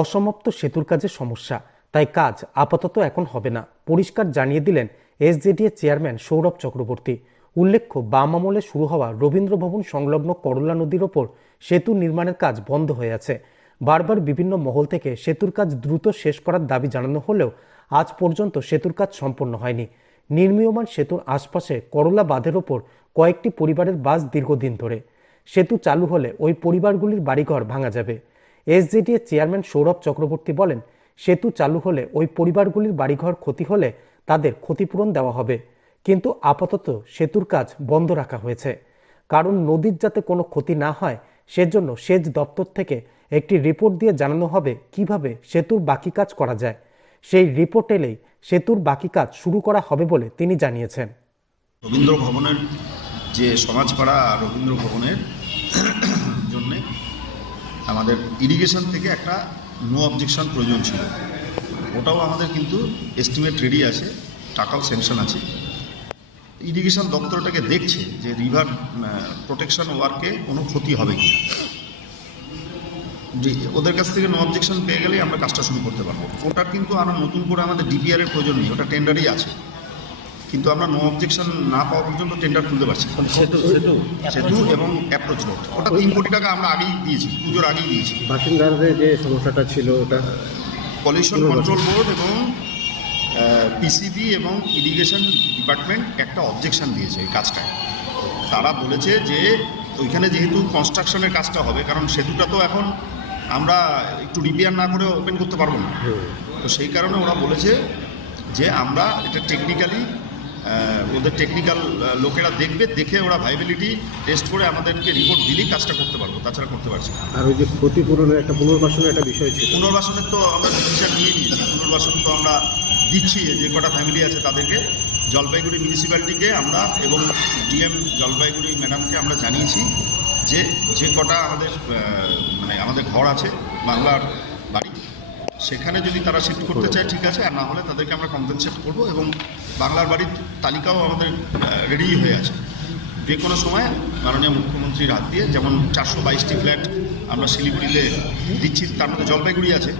অসমাপ্ত সেতুর কাজে সমস্যা, তাই কাজ আপাতত এখন হবে না, পরিষ্কার জানিয়ে দিলেন এসজেডিএ চেয়ারম্যান সৌরভ চক্রবর্তী। উল্লেখ্য, বাম আমলে শুরু হওয়া রবীন্দ্র ভবন সংলগ্ন করলা নদীর ওপর সেতু নির্মাণের কাজ বন্ধ হয়ে আছে। বারবার বিভিন্ন মহল থেকে সেতুর কাজ দ্রুত শেষ করার দাবি জানানো হলেও আজ পর্যন্ত সেতুর কাজ সম্পন্ন হয়নি। নির্মীয়মান সেতুর আশপাশে করলা বাঁধের ওপর কয়েকটি পরিবারের বাস দীর্ঘদিন ধরে। সেতু চালু হলে ওই পরিবারগুলির বাড়িঘর ভাঙা যাবে। এসজেডিএ চেয়ারম্যান সৌরভ চক্রবর্তী বলেন, সেতু চালু হলে ওই পরিবারগুলির বাড়িঘর ক্ষতি হলে তাদের ক্ষতিপূরণ দেওয়া হবে, কিন্তু আপাতত সেতুর কাজ বন্ধ রাখা হয়েছে। কারণ নদীর যাতে কোনো ক্ষতি না হয় সেজন্য সেচ দপ্তর থেকে একটি রিপোর্ট দিয়ে জানানো হবে কিভাবে সেতুর বাকি কাজ করা যায়। সেই রিপোর্ট এলেই সেতুর বাকি কাজ শুরু করা হবে বলে তিনি জানিয়েছেন। রবীন্দ্র ভবনের যে সমাজপাড়া রবীন্দ্র ভবনের জন্যে আমাদের ইরিগেশন থেকে একটা নো অবজেকশন প্রয়োজন ছিল, ওটাও আমাদের কিন্তু এস্টিমেট রেডি আছে, টাকাও স্যাংশন আছে। ইরিগেশন দপ্তরটাকে দেখছে যে রিভার প্রোটেকশন ওয়ার্কে কোনো ক্ষতি হবে কি, ওদের কাছ থেকে নো অবজেকশন পেয়ে গেলেই আমরা কাজটা শুরু করতে পারবো। ওটার কিন্তু আরও নতুন করে আমাদের ডিপিআর এর প্রয়োজন নেই, ওটা টেন্ডারই আছে, কিন্তু আমরা নো অবজেকশন না পাওয়া পর্যন্ত টেন্ডার খুলতে পারছি। সেতু এবং অ্যাপ্রোচ রোড, ওটা 3 কোটি টাকা আমরা আগেই দিয়েছি, পুজোর আগেই দিয়েছি। বাসিন্দাদের যে সমস্যাটা ছিল ওটা পলিউশন কন্ট্রোল বোর্ড এবং পিসিবি এবং ইরিগেশন ডিপার্টমেন্ট একটা অবজেকশন দিয়েছে এই কাজটায়। তারা বলেছে যে ওইখানে যেহেতু কনস্ট্রাকশনের কাজটা হবে, কারণ সেতুটা তো এখন আমরা একটু রিপেয়ার না করে ওপেন করতে পারবো না, তো সেই কারণে ওরা বলেছে যে আমরা এটা টেকনিক্যালি ওদের টেকনিক্যাল লোকেরা দেখবে, দেখে ওরা ভাইবিলিটি টেস্ট করে আমাদেরকে রিপোর্ট দিলেই কাজটা করতে পারবো, তাছাড়া করতে পারছি না। আর ওই যে ক্ষতিপূরণের একটা পুনর্বাসনের একটা বিষয় ছিল, পুনর্বাসনের তো আমরা ডিসিশন নিয়ে নিয়েছি, পুনর্বাসন তো আমরা দিচ্ছি। যে কটা ফ্যামিলি আছে তাদেরকে জলপাইগুড়ি মিউনিসিপ্যালিটিকে আমরা এবং ডিএম জলপাইগুড়ি ম্যাডামকে আমরা জানিয়েছি যে যে কটা আমাদের ঘর আছে বাংলার বাড়ি, সেখানে যদি তারা শিফট করতে চায় ঠিক আছে, আর না হলে তাদেরকে আমরা কম্পেনসেট করব। এবং বাংলার বাড়ির তালিকাও আমাদের রেডি হয়ে আছে। যে কোনো সময় মাননীয় মুখ্যমন্ত্রীর হাত দিয়ে, যেমন 422টি ফ্ল্যাট আমরা শিলিগুড়িতে দিচ্ছি, তার মধ্যে জলপাইগুড়ি আছে,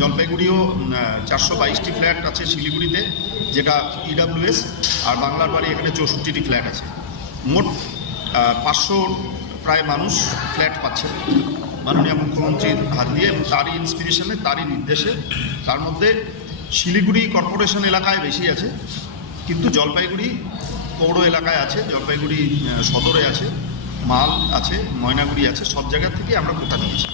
জলপাইগুড়িও 422টি ফ্ল্যাট আছে শিলিগুড়িতে, যেটা ইডাব্লিউএস, আর বাংলার বাড়ি এখানে 64টি ফ্ল্যাট আছে। মোট 500 প্রায় মানুষ ফ্ল্যাট পাচ্ছে মাননীয় মুখ্যমন্ত্রীর হাত দিয়ে, তারই ইন্সপিরেশনে, তারই নির্দেশে। তার মধ্যে শিলিগুড়ি কর্পোরেশন এলাকায় বেশি আছে, কিন্তু জলপাইগুড়ি পৌর এলাকায় আছে, জলপাইগুড়ি সদরে আছে, মাল আছে, ময়নাগুড়ি আছে, সব জায়গা থেকে আমরা কোটা দিয়েছি।